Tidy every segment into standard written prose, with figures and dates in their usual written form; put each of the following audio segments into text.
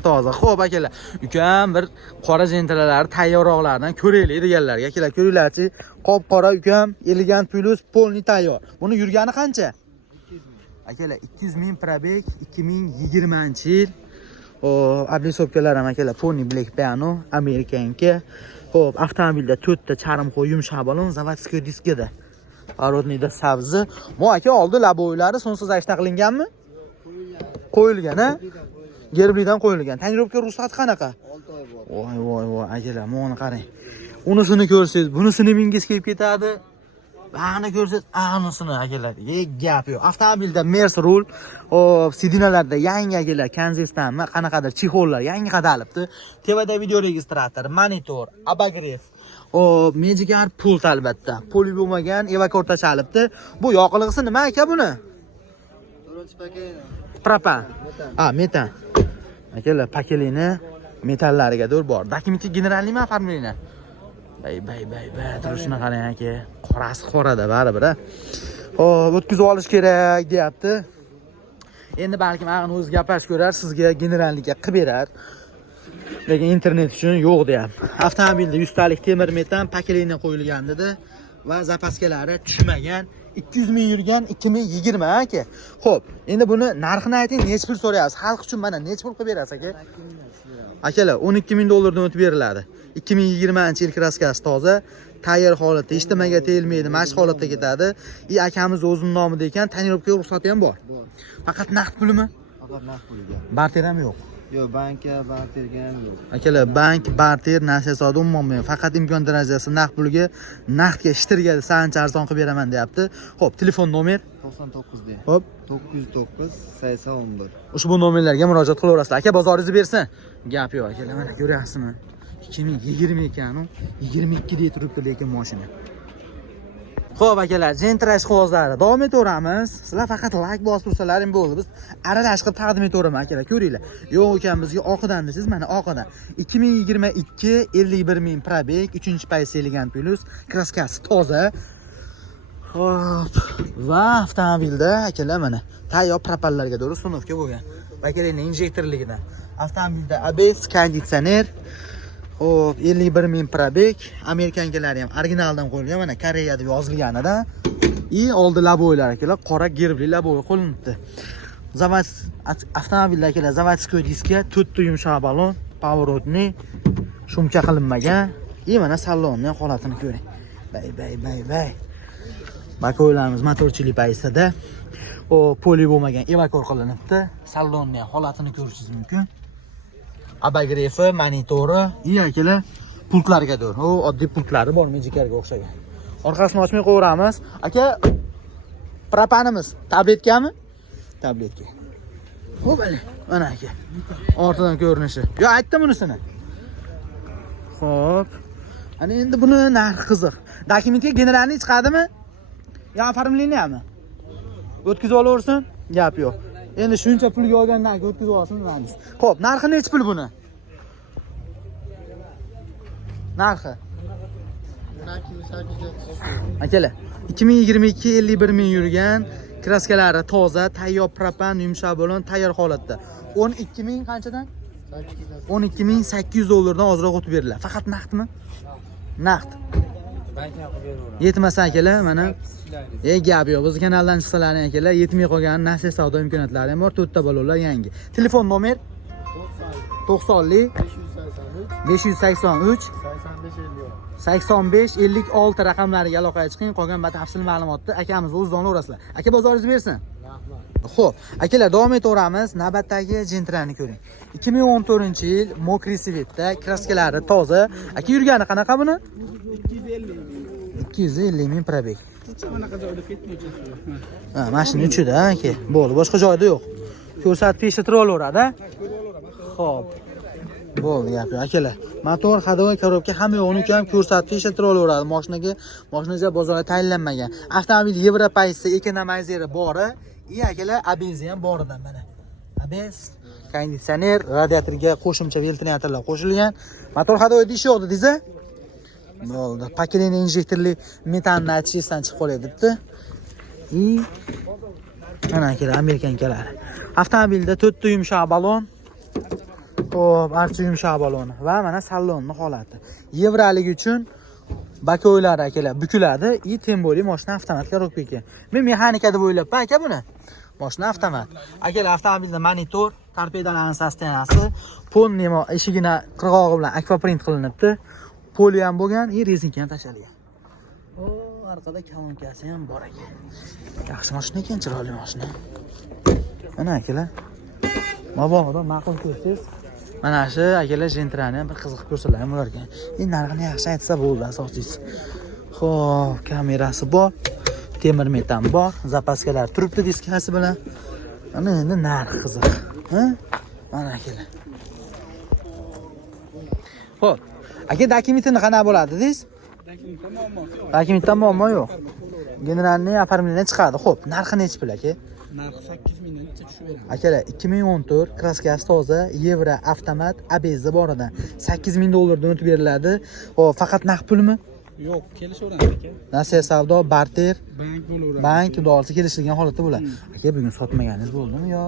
toza. Xo'p akalar, ukam bir qora jentralarni tayyorroqlardan ko'raylik deganlarga. Akalar, ko'ringlarchi, qop-qora ukam, elegant plus polni tayyor. Buni yurgani qancha? 200 ming. Akalar, 200 ming probeg, 2020-yil. Hop, oblisopkalar ham akalar, Pony Black Piano, Amerikanka. Hop, avtomobilda 4 ta charm qo'y yumshoq balon, заводской diskida. Parodniyda sabzi. Mo aka oldi laboylari sonsiz ashna qilinganmi? Qo'yilgan, ha? Gerblidan qo'yilgan. Tonirovka ruxsati qanaqa? 6 oy bor. Voy, akalar, meni qarang. Unisini ko'rsangiz, bunisini mingiz kelib ketadi. Bani ko'rsangiz, anisini akalar. Gap yo'q. Avtomobilda Mers rul, sidinalarda yangi akalar, konsistanmi, qanaqadir chexollar yangi qadalibdi. Tevada video registrator, monitor, abagrev. Mejigar pult albatta. Pul bo'lmagan evakuator chalibdi. Bu yoqilg'isi nima aka buni? 4-paket. Propan. Metan. Akalar, pakelini metallarigadir bor. Dokumentga generalnimi оформление? Bay. Turishini qarang aka. Qorasi qorada baribir. O'tkazib olish kerak, deyapti. Endi balkim ag'in o'zi gaplashib ko'rar, sizga generallikka qilib berar. Lekin internet uchun yo'q deyapti. Avtomobilda 100 talik temir metan pakelini qo'yilgan dedi va zapaskalari tushmagan. 200 ming yurgan 2020 aka. Xo'p, endi buni narxini ayting, necha pul so'rayapsiz? Xalq uchun mana necha pul qilib berasiz aka? Akalar, 12 ming dollardan o'tib beriladi. 2020-yil kraskasi toza, tayyor holatda, ishtimaga tegilmaydi, mashq holatda ketadi. Akamiz o'zining nomida ekan, tonirovka ruxsati ham bor. Faqat naqd pulmi? Faqat naqd pulga. Barter ham yo'q. Yo'q, bankka barterga ham yo'q. Akalar, bank, barter, nasiyasodi umuman faqat imkon darajasi naqd pulga, naqdga shtirga sancha arzon qilib beraman deyapti. Xo'p, telefon nomer 99 de. Hop, 909 8011. ushbu nomerlarga murojaat qilaverasizlar. Aka, bozoringizni bersin. Gap yo'q akalar, mana ko'ryapsizmi? 2020 ekan-u, 22 deb turibdi lekin mashina. Xo'p akalar, jentrash qog'ozlari davom etaveramiz. Sizlar faqat like bosib tursalaring bo'ldi. Biz aralash qilib taqdim etaveraman akalar, ko'ringlar. Yo'q ekan bizga oqidan desiz, mana oqidan. 2022 51 ming probeg, 3-paysi elegant plus, kraskasi toza. Hop, va avtomobilda akalar mana tayyor propallarga doğru sunovka bo'lgan. Bakalaning injektorligidan. Avtomobilda ABS, konditsioner. Hop, 51 ming probeg, amerikankalari ham originaldan qo'yilgan, mana Koreyada yozilganida. Oldi laboylar akalar, qora gerbli laboy qo'llanibdi. Avtomobilda akalar заводской diska, 4 ta yumshoq balon, поворотный, shumka qilinmagan. Mana salonning holatini ko'ring. Bay. Bakoylarimiz motorchilik paytida poli bo'lmagan evakuator qilinibdi. Salonning holatini ko'rishingiz mumkin. Abagrefi, monitori, akalar, pultlargadir. Oddiy pultlari bor, mejikarga o'xshagan. Orqasini ochmay qo'yamiz. Aka, propanimiz tabletkami? Tabletka. Xo'p, mana aka. Ortidan ko'rinishi. Yo, aytdim unisini. Xo'p. Ana endi buni narxi qiziq. Dokumentga generalni chiqadimi? Yo, оформленияmi? O'tkazib olaversin? Gap yo'q. Endi shuncha pulga olgandan keyin o'tkazib olsin deymiz. Xo'p, narxi necha pul buni? Narxi. Akalar, 2022 51 ming yurgan, kraskalari toza, tayyor propan, yumshoq balon, tayyor holatda. 12 ming qanchadan? 12.800 dollardan ozroq o'tib beriladi. Faqat naqdmi? Naqd. Yetmasa akalar, mana gap yo'q. Biz kanaldan chiqsalaring akalar, yetmay qolgan nasiya savdo imkoniyatlari ham bor. 4 ta balonlar yangi. Telefon nomer 90 583 85 56 raqamlariga aloqaga chiqing. Qolgan batafsil ma'lumotni akamiz o'zidan olasizlar. Aka, bozoringizni bersin. Xo'p, akalar, davom etaveramiz. Navbatdagi jentrani ko'ring. 2014-yil mokriy svetda, kraskalari toza. Aka, yurgani qanaqa buni? 250 ming probeg. Mashina ichida aka. Bo'ldi, boshqa joyda yo'q. Ko'rsatib eshittirib olaveradi. Xo'p. Bo'ldi gap yo'q akalar. Motor, ходовой коробка hamma yo'qni ham ko'rsatib eshittirib olaveradi. Mashinaga bozorga tayinlanmagan. Avtomobil Yevropaysi ekonomizeri bori, akalar, ABS ham boridan mana. ABS, konditsioner, radiatorga qo'shimcha ventilyatorlar qo'shilgan. Motor, ходовой ish yo'q dedingiz-a? Bo'ldi. Pakelini injektorli metanni aytishdan chiqib qoladi debdi. Mana akalar, amerikankalari. Avtomobilda 4 ta yumshoq balon, Xo'p, archa yumshoq baloni va mana salonni holati. Yevralik uchun bakoylari akalar bukiladi. И тем более mashina avtomat коробка. Men mexanika deb o'ylabman aka buni. Mashina avtomat. Akalar avtomobilda monitor, torpedalarning sostenasi, polnimo eshigini qirg'og'i bilan akvaprint qilinibdi. Poli ham bo'lgan, и rezinka ham tashalgan. O, orqada kolonkasi ham bor ekan. Yaxshi mashina ekan, chiroyli mashina. Mana akalar. Mabodo ma'qul ko'rsangiz, mana shu akalar Gentrani bir qiziq ko'rsalarim ularga. Endi narxini yaxshi aytsa bo'ldi asosiysi. Xo'p, kamerasi bor, temir metan bor, zapaskalar turibdi diskasi bilan. Ana endi narx qiziq. Ha? Mana akalar. Xo'p, aka dokumentini qanaqa bo'ladi dedingiz? Dokumentda muammo yo'q. Generalniy оформление chiqadi. Xo'p, narxi nechi pul aka? Narxi 8000 dan tushaveradi. Akalar 2014 kraskasi toza, Yevro avtomat, ABS boridan $8000 o'tib beriladi. Xo'p, faqat naqd pulmi? Yo'q, kelishaveramiz aka. Nasiya savdo, barter, Bank bo'laveradi. bank dorisi kelishilgan holatda bo'ladi. Aka, bugun sotmaganingiz bo'ldimi yo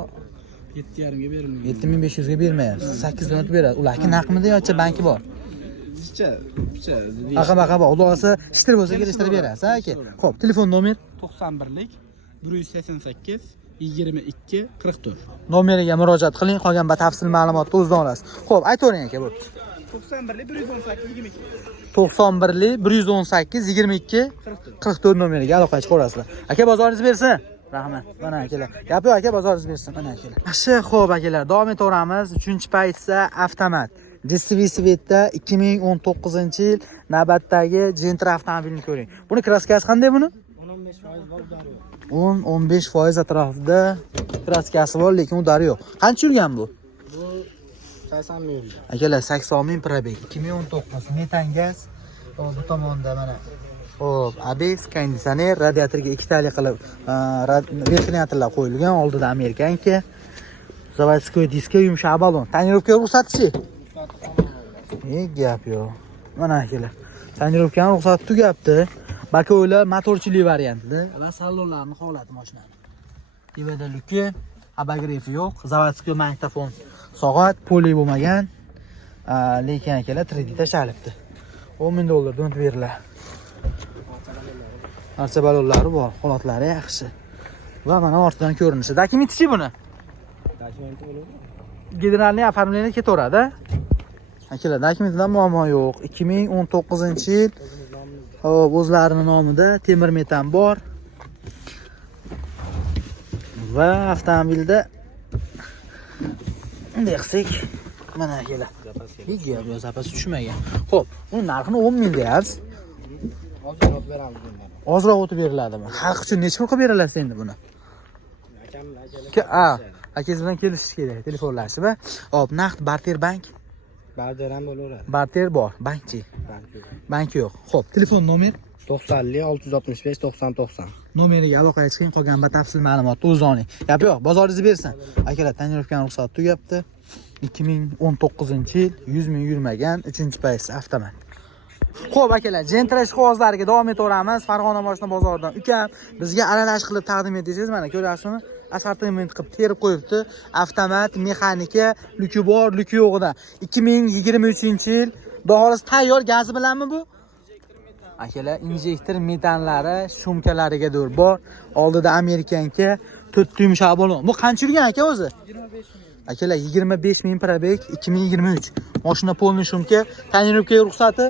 7,5 ga berilgan. 7500 ga bermayapsiz? 8 dan o'tib beradi. Ularki naqdmidi yoki banki bor? Picha. Baqa bor. Xudosi sitir bo'lsa kelishtirib berasiz, aka. Xo'p, telefon nomer 91lik 188 22 44. nomeriga murojaat qiling, qolgan batafsil ma'lumotni o'zidan olasiz. Xo'p, aytavering aka, bo'pti. 91lik 118 22 91li 118 22 44 nomeriga aloqaga chiqaverasizlar. Aka, bozoringiz bersin. Rahmat. Mana akalar. Gap yo'q aka, bozoringiz bersin. Mana akalar. Yaxshi, xo'p akalar, davom etaveramiz. 3-payt esa avtomat. Disvisvetda 2019-yil navbatdagi Gentra avtomobilini ko'ring. Buni kraskasi qanday buni? 15% bor udari yo'q. 10-15% atrofida kraskasi bor, lekin udari yo'q. Qancha yurgan bu? Bu 80 ming yurgan. Akalar 80 ming probeg 2019 metan gaz. Bu tomonda mana hop, ABS, konditsioner, radiatorga ikkitalik qilib ventilyatorlar qo'yilgan, oldida amerikanka. Заводской diska, yumshoq balon. Tonirovka ruxsati-chi? Gap yo'q. Mana akalar. Tonirovkaning ruxsati tugabdi. Bakoylar motorchilik variantida va salonlarning holati mashinani. Tevada luki, abagrefi yo'q, заводской magnitofon, soat, poli bo'lmagan. Lekin akalar 3D tashalibdi. $10,000 dan o'tib beriladi. Archa balonlari bor, holatlari yaxshi. Va mana ortidan ko'rinishi. Dokumenti-chi buni? Dokumenti bo'ladi. Generalniy оформление ketaveradi. Akalar, dokumentdan muammo yo'q. 2019-yil. Hop, o'zlarining nomida temir metan bor. Va avtomobilda bunday qilsak, mana akalar. Hech zapas tushmagan. Xo'p, uni narxini 10,000 deyapsiz. Ozroq beramiz bundan. Ozroq o'tib beriladimi? Xalq uchun necha pul qilib berasiz endi buni? Akangiz bilan kelishish kerak, telefonlashib. Hop, naqd barter bank. Barter ham bo'laveradi. Barter bor, bankchi. Bank yo'q. Xo'p, telefon nomer 90 665 90 90. nomeriga aloqaga chiqing, qolgan batafsil ma'lumotni o'zingiz oling. Gap yo'q, bozoringizni bersin. Akalar, tonirovkaning ruxsati tugabdi. 2019-yil 100 ming yurmagan 3-payt avtomat. Xo'p akalar, Gentra qog'ozlariga davom etaveramiz. Farg'ona mashina bozoridan ukam bizga aralash qilib taqdim etdingiz. Mana ko'rasizmi? Assortiment qilib terib qo'yibdi. Avtomat, mexanika, luki bor, luki yo'g'ida. 2023-yil baholasi tayyor gazi bilanmi bu? Akalar, injektor metanlari, shumkalariga dur bor. Oldida amerikanka, 4 yumshoq balon. Bu qancha yurgan aka o'zi? 25 ming. Akalar, 25 ming probeg 2023. Mashina polni shumka, tonirovka ruxsati?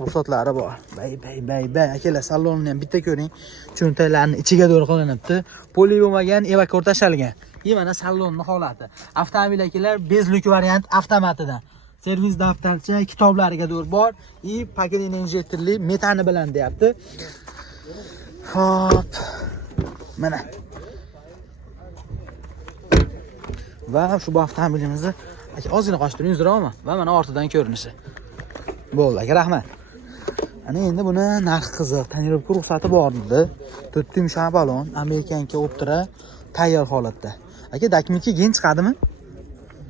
Ruxsatlari bor. Bay. Akalar, salonni ham bitta ko'ring. Cho'ntaklarni ichiga doğru qilinibdi. Poli bo'lmagan, evakor tashalgan. Mana salonni holati. Avtomobil akalar bezlik variant avtomatidan. Servis daftarcha, kitoblariga doğru bor. Pakelin injektorli metani bilan deyapti. Hop. Mana. Va shu avtomobilimizni ozgina qochtiring, uzrami? Va mana ortidan ko'rinishi. Bo'ldi, aka, rahmat. Ana endi buni narx qiziq. Tonirovka ruxsati bor edi. 4 yumshoq balon, amerikanka optira tayyor holatda. Aka, dokumentga gen chiqadimi?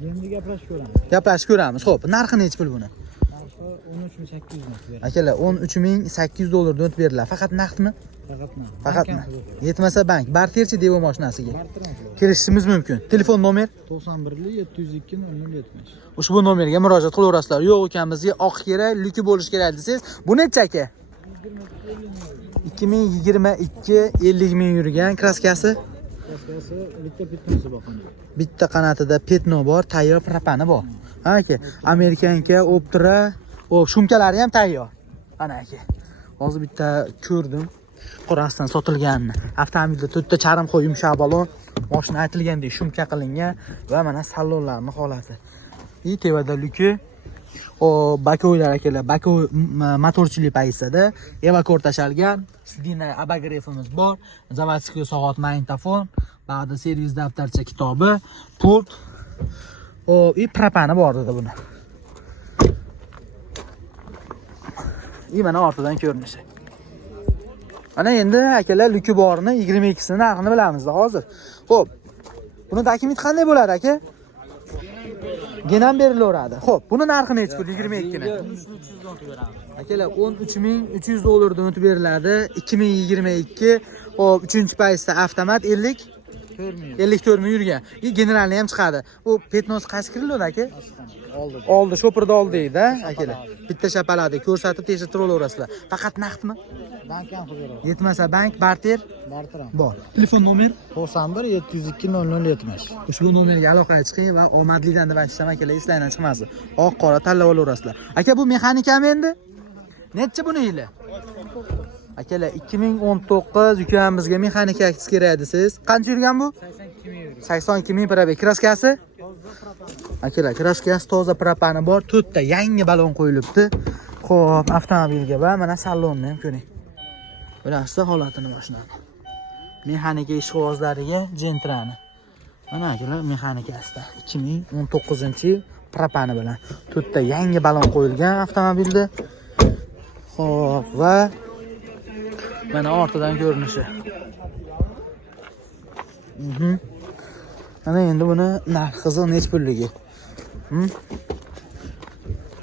Endi gaplashib ko'ramiz. Gaplashib ko'ramiz. Xo'p, narxi necha pul buni? Narxi 13800 ming. Akalar, $13,800 dan o'tib beriladi. Faqat naqdmi? Faqat yetmasa bank. Barterchi Devo mashinasiga kirishimiz mumkin. Telefon nomer 91-702-0070. ushbu nomerga murojaat qilaverasizlar. Yo'q ekanimizga oq kerak, lyuki bo'lish kerak desangiz, bu necha aka? 2022 50 ming yurgan kraskasi. Kraskasi bitta pitnosi bor qani. Bitta qanotida petno bor, tayyor propani bor. Ha aka, Amerikanka Optra, shumkalari ham tayyor. Ana aka. Hozir bitta ko'rdim. Qorasidan sotilganini. Avtomobilda 4 ta charm qo'y yumshoq balon, mashina aytilgandek shumka qilingan va mana salonlarning holati. Tevada lyuki. Bakoylar akalar, bakoy motorchilik paytida evakor tashalgan, sidina abagorefimiz bor, zavodskiy soat magnitofon, ba'da servis daftarcha kitobi, pult, propani bor dedi buni. Mana ortidan ko'rinishi. Ana endi akalar lyuki borini 22 sini narxini bilamiz hozir. Xo'p. Buni dokument qanday bo'ladi aka? Genam berilaveradi. Xo'p, buni narxi necha pul 22 ni? 1300 beramiz. Akalar 13300 dollardan o'tib beriladi. 2022. Xo'p, 3-paytda avtomat 54 ming yurgan. Generalni ham chiqadi. U petnos qaysi kiriladi aka? Oldi, sho'pirda oldi-da, akalar. Bitta shapaladi, ko'rsatib tekshirib olaverasizlar. Faqat naqdmi? Bank ham qilib beradi. Yetmasa bank, barter ham bor. Telefon nomer 91-702-0070. Ushbu nomerga aloqaga chiqing va omadlidan deb aytishim akalar, eslaydan chiqmasin. Oq qora tanlab olaverasizlar. Aka bu mexanikami endi? Necha buni yili? Akalar 2019 ukamizga mexanika kerak desiz. Qancha yurgan bu? 82 ming probeg. Kraskasi? Akalar, kraskasi toza propani bor, 4 ta yangi balon qo'yilibdi. Xo'p, avtomobilga va mana salonni ham ko'ring. Bilasizlar holatini boshlanadi. Mexanika ish qog'ozlariga Gentrani. Mana akalar mexanikasida 2019-yil propani bilan 4 ta yangi balon qo'yilgan avtomobilda. Xo'p, va mana ortidan ko'rinishi. Mana endi buni narxi necha pulligi?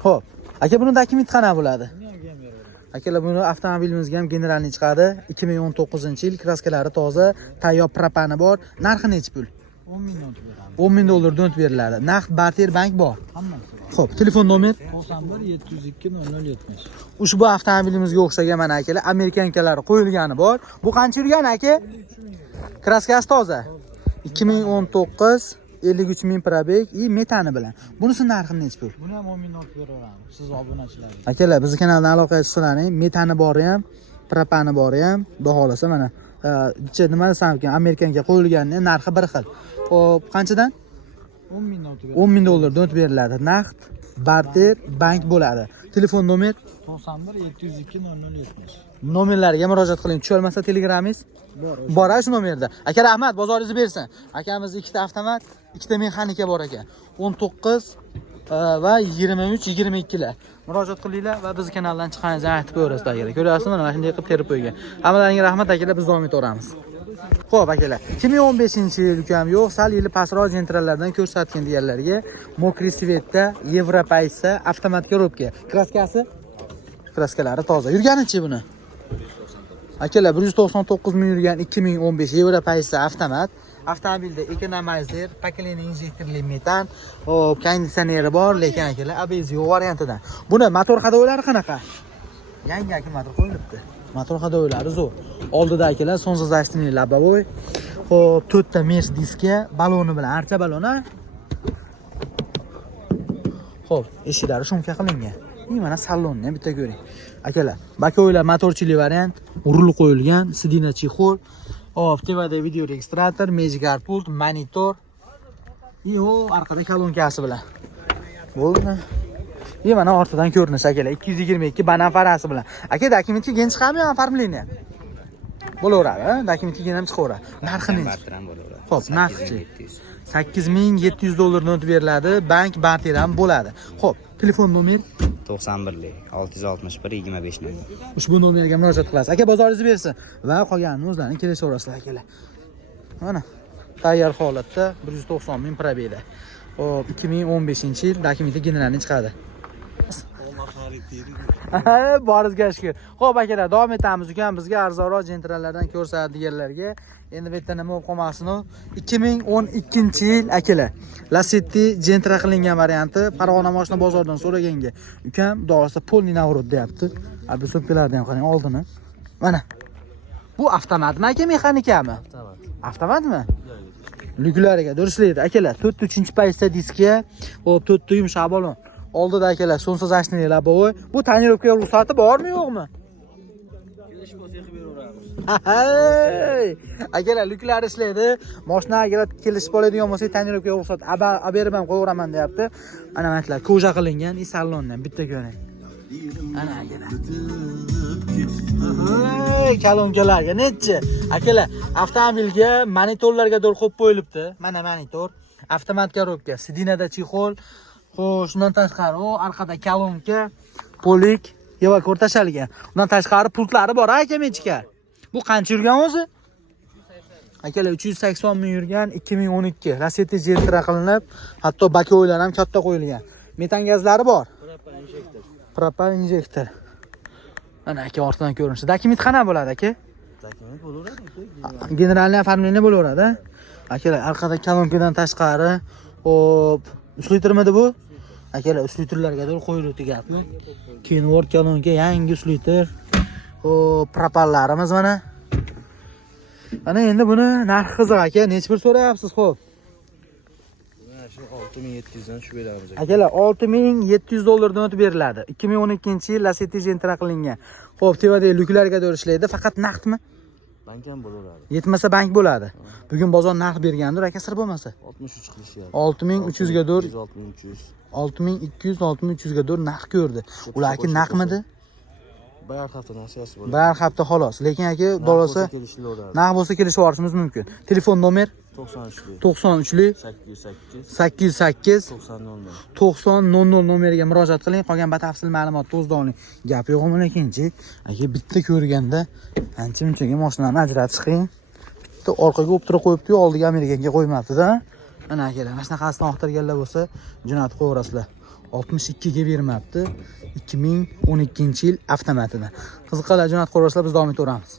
Xo'p, aka buni dokument qana bo'ladi? Akalar buni avtomobilimizga ham generalni chiqadi. 2019-yil kraskalari toza, tayyor propani bor. Narxi necha pul? 10 ming beramiz. 10 ming dollardan o'tib beriladi. Naqd barter bank bor. Hammasi bor. Xo'p, telefon nomer 91-702-0070. ushbu avtomobilimizga o'xshagan mana akalar amerikankalari qo'yilgani bor. Bu qancha yurgan aka? Kraskasi toza. 2019 53 ming probeg metani bilan. Bunisi narxi necha pul? Buni ham 10 ming beraveramiz. Siz obunachilarga. Akalar, bizning kanaldan aloqaga chiqsalaring, metani bori ham, propani bori ham, xudo xolasa mana nima desam ekan, amerikanga qo'yilganning narxi bir xil. Xo'p, qanchadan? 10 ming 10 ming dollardan o'tib beriladi. Naqd, barter, bank bo'ladi. Telefon nomer 91-702-0070. nomerlariga murojaat qiling. Tusha olmasa telegramingiz bor shu nomerda. Aka rahmat, bozoringizni bersin. Akamiz 2 ta avtomat, 2 ta mexanika bor ekan. 19 va 23-22 lar. Murojaat qilinglar va biz kanaldan chiqqaningizni aytib qo'yasizlar akalar. Ko'ryapsizmi? Mana shunday qilib terib qo'ygan. Hammalaringga rahmat akalar, biz davom etaveramiz. Xo'p akalar, 2015-yil ukam yo'q, sal yili pastroq jentrallardan ko'rsatgan deganlarga Mokri Svetda Yevropaysa avtomat korobka. Kraskalari toza. Yurganichi buni? Akalar 199 ming yurgan 2015 Yevropaysa avtomat. Avtomobilda ekonomizer, pokoleniya injektorli metan, konditsioneri bor, lekin akalar ABS yo'q variantidan. Buni motor hadoylari qanaqa? Yangi motor qo'yilibdi. Motor hadoylari zo'r. Oldida akalar sonzazastiniy labovoy. Xo'p, 4 ta mesh diska, baloni bilan archa baloni. Xo'p, eshiklari shumka qilingan. Mana salonni ham bitta ko'ring. Akalar, bakoylar motorchilik variant, rul qo'yilgan, sidina chexol. Hop, tevada video registrator, Magic pult, monitor. Orqada kolonkasi bilan. Bo'ldi. Mana ortidan ko'rinish akalar, 222 banan farasi bilan. Aka, dokumentga gen chiqadimi, оформление? Bo'laveradi, dokumentga gen ham chiqaveradi. Narxi necha? Xo'p, narxi 8700 dollardan o'tib beriladi, bank barter ham bo'ladi. Xo'p, telefon nomer 91-661-25 nol. Ushbu nomerga murojaat qilasiz. Aka, bozoringizni bersin va qolganini o'zlaring kelishaverasizlar akalar. Mana tayyor holatda 190 ming probegda. Xo'p, 2015-yil dokumenti generalni chiqadi. Borizga shukur. Xo'p akalar, davom etamiz ukan. Bizga arzonroq jentralardan ko'rsatadiganlarga endi bu yerda nima bo'lib qolmasin u 2012-yil akalar. Lacetti Gentra qilingan varianti Farg'ona mashina bozoridan so'raganga ukam dog'asa polni navrod deyapti. Abi so'pkalarni ham qarang oldini. Mana. Bu avtomatmi aka, mexanikami? Avtomatmi? Lyuklariga durishlaydi akalar. 4-3-paytda diskga, hop 4 yumshoq balon. Oldida akalar sonsa zashniy labovoy. Bu tonirovka ruxsati bormi yo'qmi? Kelish bo'lsa qilib beraveramiz. Akalar lyuklari ishlaydi. Mashina agar kelishib oladigan bo'lsa tonirovka ruxsati olib berib ham qo'yaveraman deyapti. Mana aytlar, koja qilingan, salondan bitta ko'ring. Ana akalar. Kalonkalarga necha? Akalar, avtomobilga monitorlarga do'l qo'yib qo'yilibdi. Mana monitor, avtomat korobka, sidinada chexol. Xo'sh, shundan tashqari orqada kalonka, polik, evakor tashalgan. Undan tashqari pultlari bor aka mechka. Bu qancha yurgan o'zi? Akalar 380 ming yurgan 2012. Lacetti Gentra qilinib, hatto bakoylar ham katta qo'yilgan. Metan gazlari bor. Propan injektor. Ana aka ortidan ko'rinishi. Dokument qana bo'ladi aka? Dokument bo'laveradi. Generalniy oformleniya bo'laveradi. Akalar, orqada kalonkadan tashqari, hop, 3 litrmidi bu? Akalar, 3 litrlarga do'l qo'yiladi gap yo'q. Keyin Word kalonka yangi 3 litr. Hop, propallarimiz mana. Ana endi buni narxi qiziq aka, necha pul so'rayapsiz, xo'p? Mana shu 6700 dan tushib beramiz. Akalar, $6700 dan o'tib beriladi. 2012-yil Lacetti Gentra qilingan. Xo'p, tevada lyuklarga do'rishlaydi, faqat naqdmi? Bank ham bo'laveradi. Yetmasa bank bo'ladi. Bugun bozor narx bergandir, aka sir bo'lmasa. 63 qilishyapti. 6300 ga do'r, 6300. 6200, 6300 ga do'r narx ko'rdi. Ularki naqmidi? Bir hafta nasiyasi bo'ladi. Bir hafta xolos. Lekin aka dolosa kelishilaveradi. narx bo'lsa kelishib olishimiz mumkin. Telefon nomer 93 808 808 90 9000 nomeriga murojaat qiling. Qolgan batafsil ma'lumotni o'zida oling. Gap yo'qmi lekinchi, aka bitta ko'rganda ancha-munchaga mashinani ajratish qiyin. Bitta orqaga o'ptirib qo'yibdi-yu, oldiga Amerikaga qo'ymabdi-da. Mana akalar, mana shunaqasidan oxtarganlar bo'lsa, jo'natib qo'yaverasizlar. 62 ga bermabdi. 2012-yil avtomatida. Qiziqlar jo'natib qo'yaverasizlar, biz davom etaveramiz.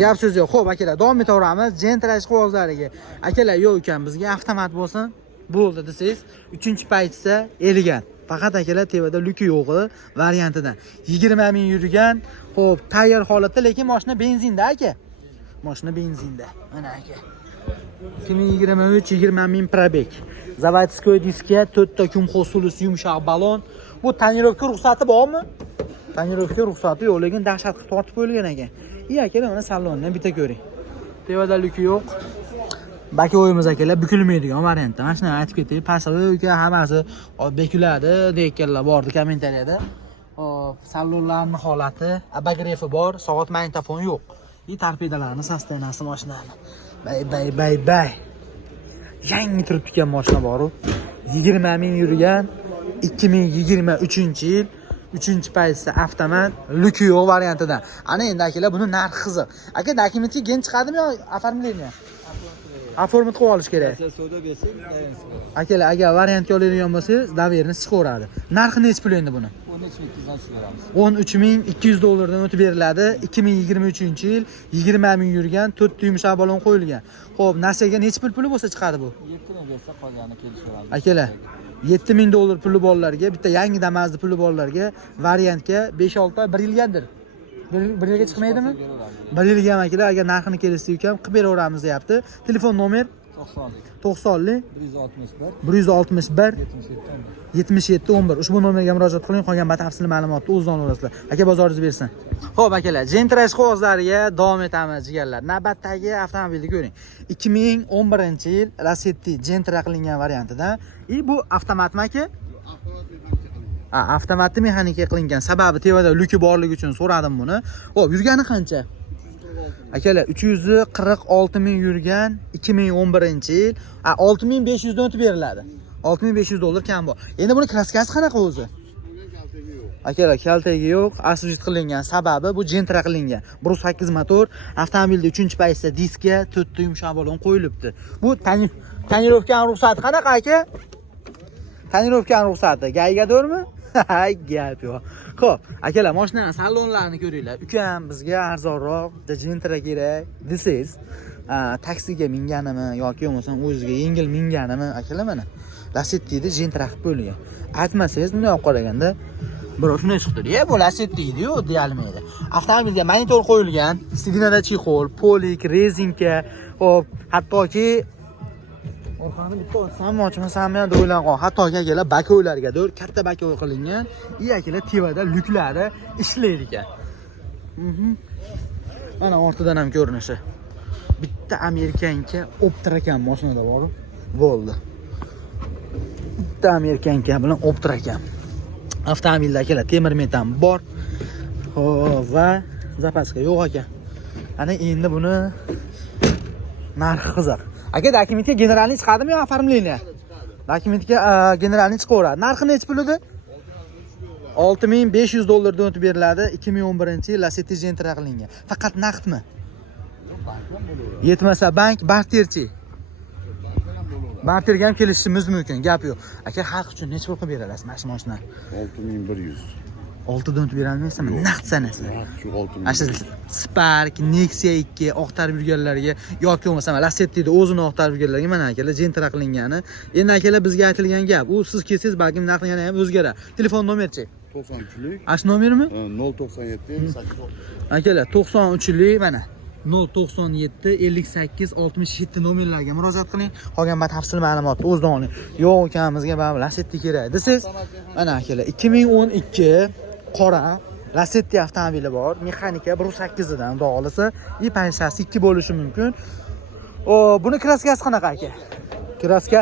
Gap so'z yo'q. Xo'p akalar, davom etaveramiz. Gentra qog'ozlariga. Akalar, yo'q ekan, bizga avtomat bo'lsin, bo'ldi desangiz, 3-paytda eligan. Faqat akalar tevada lyuki yo'g'i variantidan. 20 ming yurgan, xo'p, tayyor holatda, lekin mashina benzinda aka. Mashina benzinda. Mana aka. 2023-20 ming probeg. Zavodskoy diskga 4 ta kumxosulus yumshoq balon. Bu tonirovka ruxsati bormi? Tonirovka ruxsati yo'q, lekin dahshat qilib tortib qo'yilgan ekan. Akalar, mana salonni bitta ko'ring. Tevada lyuki yo'q. Bakoyimiz akalar bukilmaydigan variantda. Mana shuni aytib ketay. Pastroyka hammasi bekiladi deyotganlar bordi kommentariyada. Hop, salonlarning holati, abagrefi bor, soat magnitofon yo'q. Torpedalarni sostenasi mashinani. Bay. Yangi turib turgan mashina bor-ku. 20 ming yurgan 2023-yil 3-paytda avtomat lyuki yo'q variantidan. Ana endi akalar buni narxi qiziq. Aka, dokumentga gen chiqadimi yo oformleniya? Oformit qilib olish kerak. Savdo bersak, Akalar, agar variantga oladigan bo'lsangiz, daverni chiqaveradi. Narxi necha pul endi buni? 13200 dan tushib beramiz. $13200 dan o'tib beriladi. 2023-yil 20 ming yurgan 4 yumshoq balon qo'yilgan. Xo'p, nasiyaga necha puli bo'lsa chiqadi bu? 7 ming bersa qolganini kelishaveramiz. Akalar, $7000 puli borlarga, bitta yangi Damazda puli borlarga variantga 5-6 ta 1 yilgadir. 1 yilga chiqmaydimi? 1 yilga ham akalar, agar narxini kelishsak ham qilib beraveramiz deyapti. Telefon nomer 90 161 77 11. Ushbu nomerga murojaat qiling, qolgan batafsil ma'lumotni o'zingizdan olasizlar. Aka, bozoringiz bersin. Xo'p akalar, Gentra qog'ozlariga davom etamiz jigarlar. Navbatdagi avtomobilni ko'ring. 2011-yil Lacetti Gentra qilingan variantidan. Bu avtomatmi aka? Avtomatni mexanika qilingan. Sababi tevada lyuki borligi uchun so'radim buni. Xo'p, yurgani qancha? Akalar, 346 ming yurgan 2011-yil 6500 dan o'tib beriladi. $6500 kam bor. Endi buni kraskasi qanaqa o'zi? Akalar, kaltagi yo'q, asujit qilingan. Sababi bu Gentra qilingan. 1.8 motor, avtomobilda 3-paytda diskga 4 ta yumshoq balon qo'yilibdi. Bu tonirovka ruxsati qanaqa aka? Tonirovkani ruxsati gaygadormi? Hay, gap yo'q. Xo'p, akalar, mashinaning salonlarini ko'ringlar. Ukam bizga arzonroq, Gentra kerak desiz, taksiga minganimi yoki bo'lmasam o'ziga yengil minganimi, akalar mana Lacetti'ni Gentra qilib bo'lgan. Aytmasangiz, bunday olib qaraganda birov shunday chiqdi. Bu Lacetti'di-yu, deyalmaydi. Avtomobilga monitor qo'yilgan, sidinada chexol, polik, rezinka, hop, hattoki orqani bitta otsam, ochmasam ham deb o'ylanib qoldim. Hattoki akalar bakoylargadir katta bakoy qilingan. Akalar tevada lyuklari ishlaydi ekan. Mana ortidan ham ko'rinishi. Bitta Amerikanka Optrakan mashinada bor. Bo'ldi. Bitta Amerikanka bilan Optrakan. Avtomobilda akalar temir metan bor. Xo'p, va zapaska yo'q ekan. Ana endi buni narxi qiziq. Aka, dokumentga generalniy chiqadimi yo оформление? Dokumentga generalniy chiqaveradi. Narxi necha pul edi? $6500 o'tib beriladi. 2011-yil Lacetti Gentra qilingan. Faqat naqdmi? Yetmasa bank, barterchi. Barterga ham kelishimiz mumkin, gap yo'q. Aka, xalq uchun necha pul qilib berasiz mana shu mashinani? 6100. 6 dan o'tib berolmaysizmi? Naqd sanasi. Shu 6000. Spark, Nexia 2 oqtarib yurganlarga yoki bo'lmasa Lacetti'da o'zini oqtarib yurganlarga mana akalar Gentra qilingani. Endi akalar bizga aytilgan gap, u siz kelsangiz balkim narxi yana ham o'zgaradi. Telefon nomerchi? 93lik. Ash nomermi? 097 Akalar 93lik mana 097 58 67 nomerlarga murojaat qiling. Qolgan batafsil ma'lumotni o'zdan oling. Yo'q, ukamizga mana Lacetti kerak desiz. Mana akalar 2012 qora Lacetti avtomobili bor. Mexanika 1.8 dan xudo xolasa, i panshasi 2 bo'lishi mumkin. Buni kraskasi qanaqa aka? Kraska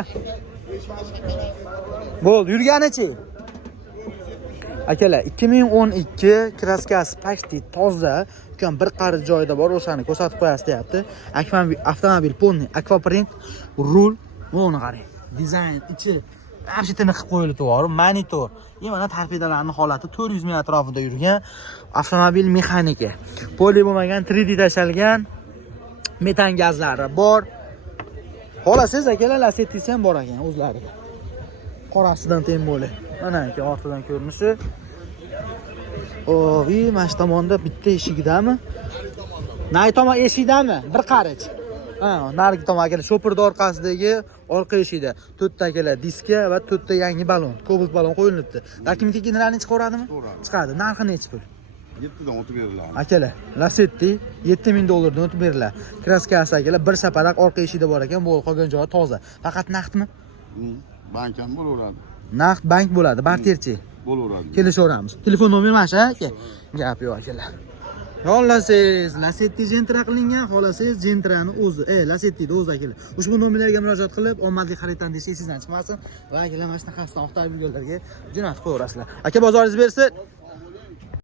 bo'ldi, yurganichi? Akalar 2012 kraskasi pashti toza, ukam bir qarich joyida bor, o'shani ko'rsatib qo'yasiz deyapti. Avtomobil polni aquaprint, rul, buni qarang. Dizayn ichi Apshitini qilib qo'yilib bor, monitor. Mana torpedalarning holati 400 metr atrofida yurgan avtomobil mexanika. Poli bo'lmagan 3D tashalgan metan gazlari bor. Xolasiz akalar Lacettisi ham bor ekan o'zlariga. Qorasidan teng bo'li. Mana aka ortidan ko'rinishi. Mana shu tomonda bitta eshigidami? Nari tomon eshikdami? Bir qarich. Narigi tomon akalar sho'pirda orqasidagi orqa eshikda 4 ta akalar diska va 4 ta yangi balon, Cobalt balon qo'yilibdi. Dokumentga generalniy chiqaradimi? Chiqadi. Narxi necha pul? 7 dan o'tib beriladi. Akalar, Lacetti $7000 dan o'tib beriladi. Kraskasi akalar bir shaparaq orqa eshikda bor ekan, bu qolgan joyi toza. Faqat naqdmi? Bank ham bo'laveradi. Naqd bank bo'ladi, barterchi. Bo'laveradi. Kelishaveramiz. Telefon nomeri mana shu aka. Gap yo'q akalar. Xohlasangiz Lacetti Gentra qilingan, xohlasangiz Gentrani o'zi, Lacetti'ni o'zi akalar. Ushbu nomerlarga murojaat qilib, omadli xariddan desangizdan chiqmasin va akalar mana shunaqasidan oqtarib yurganlarga jo'natib qo'yasizlar. Aka, bozoringiz bersin.